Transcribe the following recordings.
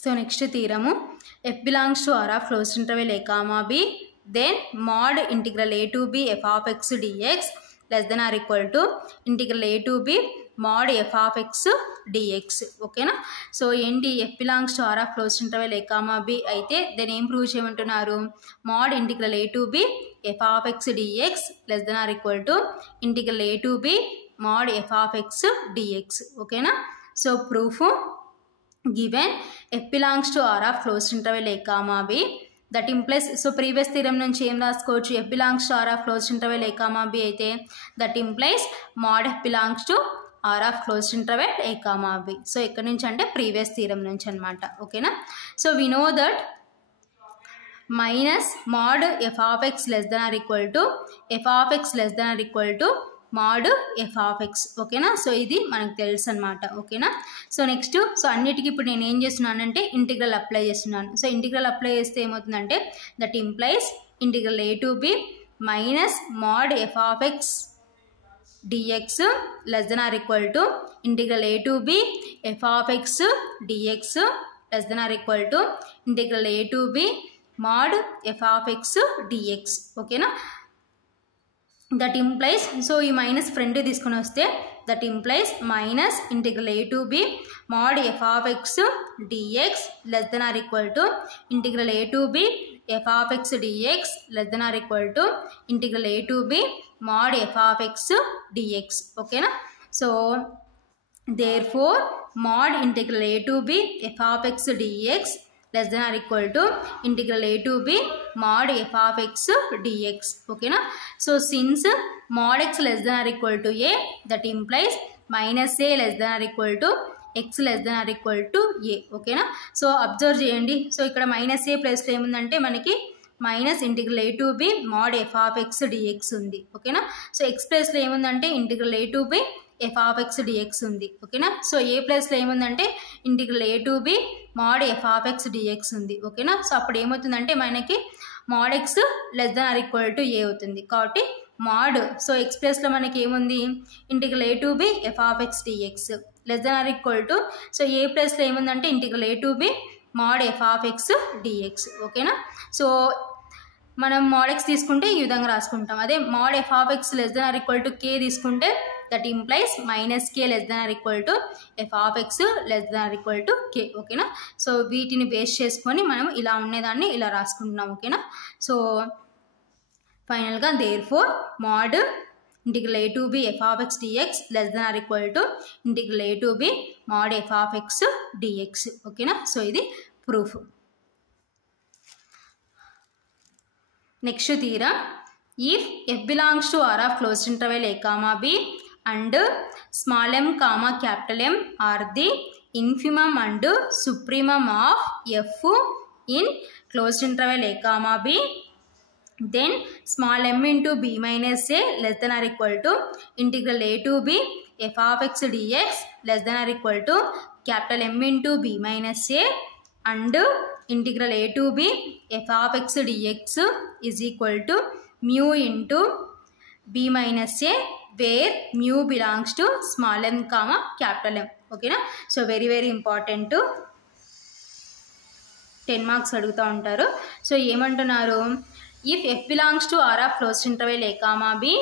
So next theorem, f belongs to R of closed interval a comma b, then mod integral a to b f of x dx less than or equal to integral a to b mod f of x dx. Okay na? So enti f belongs to R of closed interval a comma b అయితే then ఏం prove చేయమంటున్నారు, mod integral a to b f of x dx less than or equal to integral a to b mod f of x dx. Okay na? So proof, given f belongs to R of closed interval a comma b, that implies, so previous theorem నుంచి ఏం రాసుకోవచ్చు, f belongs to R of closed interval a comma b అయితే that implies mod f belongs to R of closed interval a comma b. So ఇక్కడ నుంచి అంటే previous theorem నుంచి అన్నమాట. ఓకేనా? So we know that minus mod f of x less than or equal to f of x less than or equal to mod f of x. ఓకేనా? So ఇది మనకు తెలుసు అనమాట. ఓకేనా? సో నెక్స్ట్, సో అన్నిటికీ ఇప్పుడు నేను ఏం చేస్తున్నాను అంటే ఇంటిగ్రల్ అప్లై చేస్తున్నాను. సో ఇంటిగ్రల్ అప్లై చేస్తే ఏమవుతుందంటే that implies integral a to b minus mod f of x dx less than or equal to integral a to b f of x dx less than or equal to integral a to b mod f of x dx. ఓకేనా? that implies, so ఈ minus front తీసుకొని వస్తే that implies minus integral a to b mod f of x dx less than or equal to integral a to b f of x dx less than or equal to integral a to b mod f of x dx. ఓకేనా? So therefore mod integral a to b f of x dx less than or equal to integral a to b mod f of x dx. ఓకేనా? So since mod x less than or equal to a, that implies minus a less than or equal to x less than or equal to a. ఓకేనా? So observe చేయండి. So ఇక్కడ minus ఏ ప్లేస్లో ఏముందంటే మనకి minus integral a to b mod f of x dx ఉంది. ఓకేనా? So x ప్లేస్లో ఏముందంటే integral a to b f of x dx ఉంది. ఓకేనా? సో ఏ ప్లేస్లో ఏముందంటే integral a to b mod f of x dx ఉంది. ఓకేనా? సో అప్పుడు ఏమవుతుందంటే మనకి mod x less than or equal to a అవుతుంది. కాబట్టి mod, సో ఎక్స్ ప్లేస్లో మనకి ఏముంది integral a to b f of x dx less than or equal to, so A ప్లేస్లో ఏముందంటే integral a to b mod f of x dx. ఓకేనా? So మనం mod x తీసుకుంటే ఈ విధంగా రాసుకుంటాం. అదే mod f of x less than or equal to k తీసుకుంటే that implies minus k less than or equal to f of x less than or equal to k. ఓకేనా? So వీటిని base చేసుకొని మనం ఇలా ఉండేదాన్ని ఇలా రాసుకుంటున్నాం. ఓకేనా? సో ఫైనల్గా therefore mod integral a to b f of x dx less than or equal to integral a to b mod f of x dx. ఓకేనా? సో ఇది proof. Next theorem, if f belongs to R of closed interval a comma b and small m comma capital M are the infimum and supremum of f in closed interval a comma b, then small m into b minus a less than or equal to integral a to b f of x dx less than or equal to capital M into b minus a and integral a to b f of x dx is equal to mu into b minus a where mu belongs to small m comma capital M. ఓకేనా? So very important, 10 marks అడుగుతూ ఉంటారు. So ఏమంటున్నారు, if f belongs to R of closed interval a comma b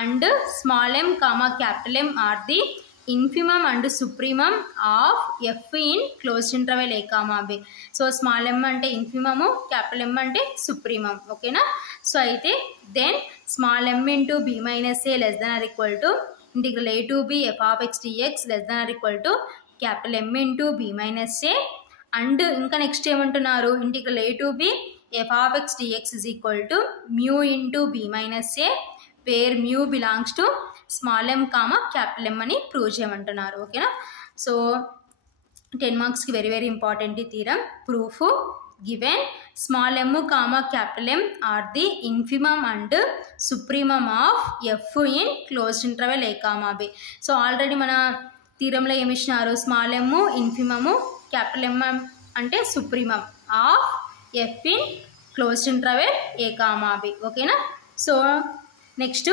and small m comma capital M are the infimum and supremum of f in closed interval a comma b. So small m అంటే infimum, capital M అంటే supremum. ఓకేనా? So అయితే then small m into b minus a less than or equal to integral a to b f of x dx less than or equal to capital M into b minus a and ఇంకా next ఏమంటున్నారు integral a to b f of x dx is equal to mu into b minus a where mu belongs to small m comma capital M అని prove చేయమంటున్నారు. ఓకేనా? So 10 మార్క్స్కి very important ఈ theorem. Proof, given small m comma capital M are the infimum and supremum of f in closed interval a comma b. So already మన థీరంలో ఏమి ఇచ్చినారు, small m infimum, capital M అంటే supremum of f in closed interval a comma b. ఓకేనా? So next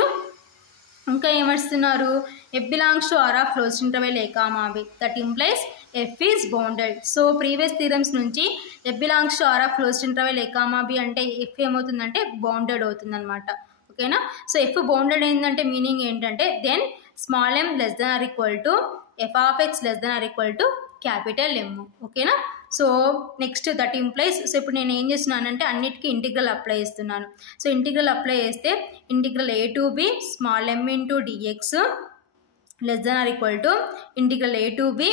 ఇంకా ఏమడుస్తున్నారు, f belongs to R of closed interval a comma b, that implies F is bounded. So previous theorems నుంచి F belongs to R of closed interval A, B అంటే F ఏమవుతుందంటే bounded అవుతుంది అనమాట. ఓకేనా. So F bounded ఏంటంటే meaning ఏంటంటే then small m less than or equal to f of x less than or equal to capital M. ఓకేనా. So next that implies, so ఇప్పుడు నేను ఏం చేస్తున్నానంటే అన్నిటికీ ఇంటిగ్రల్ అప్లై చేస్తున్నాను. సో ఇంటిగ్రల్ అప్లై చేస్తే integral a to b small m into dx less than or equal to integral a to b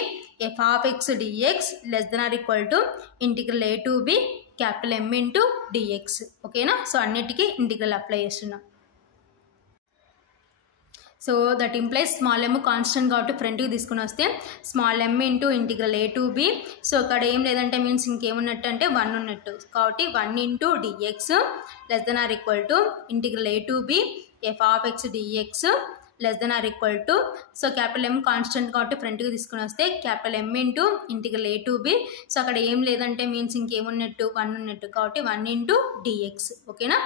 f of x dx less than or equal to integral a to b capital M into dx. ఓకేనా. So అన్నిటికీ integral apply చేస్తున్నాం. So that implies small m constant కాబట్టి ఫ్రంట్కి తీసుకుని వస్తే small m into integral a to b. So ఇక్కడ ఏం లేదంటే మీన్స్ ఇంకేమున్నట్టు అంటే 1 ఉన్నట్టు కాబట్టి 1 into dx less than or equal to integral a to b f of x dx less than or equal to, so capital M constant కాబట్టి ఫ్రంట్కి తీసుకుని వస్తే capital M into integral a to b. So అక్కడ ఏం లేదంటే means ఇంకేమున్నట్టు 1 ఉన్నట్టు కాబట్టి 1 ఇంటూ dx. ఓకేనా.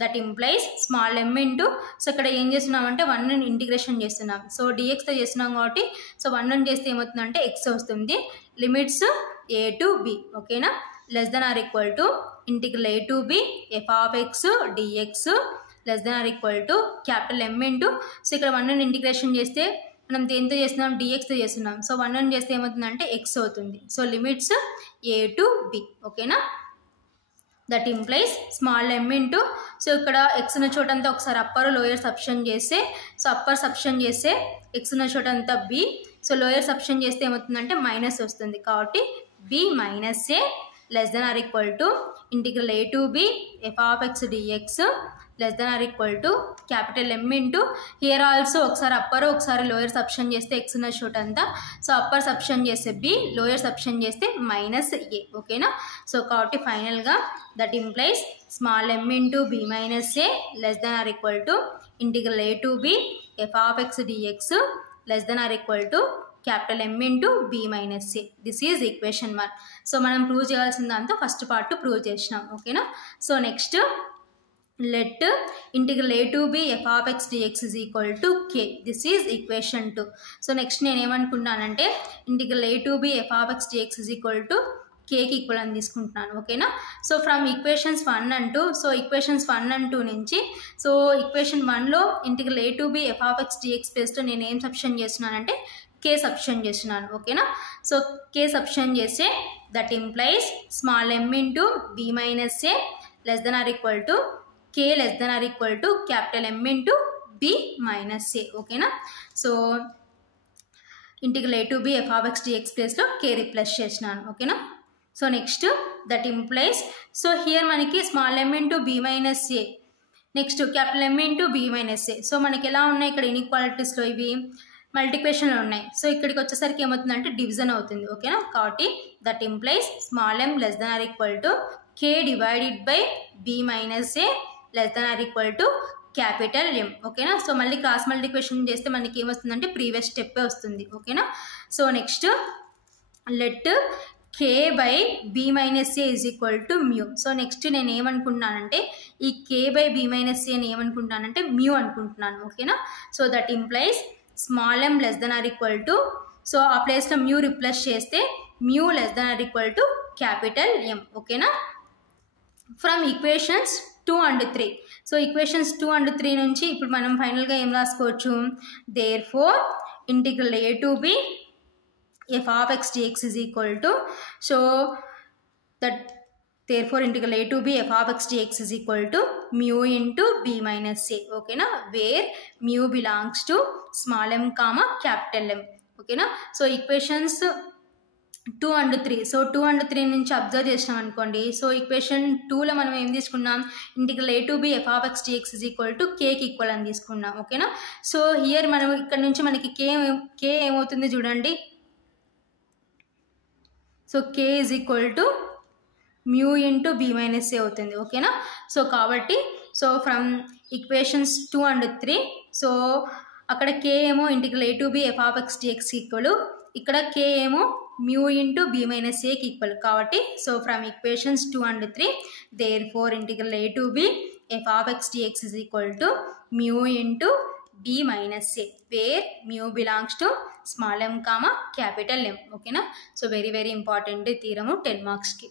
That implies small m into, so ఇక్కడ ఏం చేస్తున్నామంటే 1 ఇంటిగ్రేషన్ చేస్తున్నాం. సో dxతో చేస్తున్నాం కాబట్టి సో 1 చేస్తే ఏమవుతుందంటే x వస్తుంది. Limits a to b. ఓకేనా. Less than or equal to integral a to b f of x dx less than or equal to capital M into, so ఇక్కడ 1 ఇంటిగ్రేషన్ చేస్తే మనం దేంతో చేస్తున్నాం dxతో చేస్తున్నాం. సో 1 చేస్తే ఏమవుతుందంటే x అవుతుంది. So limits a to b. ఓకేనా. That implies small m into, so ఇక్కడ x ఉన్న చోటంతా ఒకసారి అప్పర్ లోయర్ సబ్షన్ చేస్తే, సో అప్పర్ సబ్షన్ చేస్తే x ఉన్న చోటంతా b, సో లోయర్ సబ్షన్ చేస్తే ఏమవుతుందంటే మైనస్ వస్తుంది కాబట్టి b minus a less than or equal to integral a to b f of x dx less than or equal to capital M into, here also ఒకసారి upper ఒకసారి lower substitution చేస్తే x ఉన్న చోటంతా, so upper సబ్షన్ చేస్తే b, lower substitution చేస్తే minus a. ఓకేనా. So కాబట్టి ఫైనల్గా that implies small m into b minus a less than or equal to integral a to b f of x dx less than or equal to capital M into b minus a. This is equation 1. So మనం prove చేయాల్సిన దాంతో first part prove చేసినాం. ఓకేనా. So next let integral a to b f of x dx is equal to k. This is equation 2. So next నేను ఏమనుకుంటానంటే integral a to b f of x dx is equal to k కి equal అని తీసుకుంటున్నాను. ఓకేనా. So from equations 1 and 2, so equations 1 and 2 నుంచి, so equation 1లో integral a to b f of x dx ప్లేస్లో నేను ఏం సబ్స్టిట్యూట్ చేస్తున్నానంటే k సబ్స్టిట్యూట్ చేస్తున్నాను. ఓకేనా. సో k సబ్స్టిట్యూట్ చేస్తే that implies small m into b minus a less than or equal to k less than or equal to capital M into b minus a. ఓకేనా. So integral a to b f of x dx ప్లేస్లో k replace చేసినాను. ఓకేనా. So next that implies, so here మనకి small m into b minus a, next capital M into b minus a. So మనకి ఎలా ఉన్నాయి ఇక్కడ ఇన్ఈక్వాలిటీస్లో ఇవి మల్టిప్లికేషన్లో ఉన్నాయి. సో ఇక్కడికి వచ్చేసరికి ఏమవుతుందంటే డివిజన్ అవుతుంది. ఓకేనా. కాబట్టి that implies small m less than or equal to k divided by b minus a less than or equal to capital M. ఓకేనా. సో మళ్ళీ క్రాస్ మల్టిప్లికేషన్ చేస్తే మనకి ఏమొస్తుందంటే ప్రీవియస్ స్టెప్ వస్తుంది. ఓకేనా. So next let k by b minus a is equal to mu. So next నేను ఏమనుకుంటున్నానంటే ఈ k by b minus a అని ఏమనుకుంటున్నానంటే మ్యూ అనుకుంటున్నాను. ఓకేనా. So that implies small m less than or equal to, so ఆ ప్లేస్లో mu replace చేస్తే mu less than or equal to capital M. ఓకేనా. From equations 2 and 3, so equations 2 and 3 నుంచి ఇప్పుడు మనం ఫైనల్గా ఏం రాసుకోవచ్చు, therefore integral a to b f of x dx is equal to, so that therefore integral a to b f of x dx is equal to mu into b minus a. ఓకేనా. Where mu belongs to small m comma capital M. ఓకేనా. So equations 2 and 3, so 2 and 3 నుంచి observe చేసినాం అనుకోండి. So equation 2లో మనం ఏం తీసుకున్నాం, integral a to b f of x dx is equal to k కి ఈక్వల్ అని తీసుకున్నాం. ఓకేనా. సో హియర్ మనం ఇక్కడ నుంచి మనకి k ఏమవుతుంది చూడండి, so k is equal to mu into b minus a అవుతుంది. ఓకేనా. సో కాబట్టి so from equations 2 and 3, so అక్కడ k ఏమో integral a to b f of x dx equal, ఇక్కడ k ఏమో mu into b minus a కి equal కాబట్టి, so from equations 2 and 3 therefore integral a to b f of x dx is equal to mu into B minus A, where mu belongs to small m, capital M. ఓకేనా. So very very important థీరము 10 మార్క్స్కి.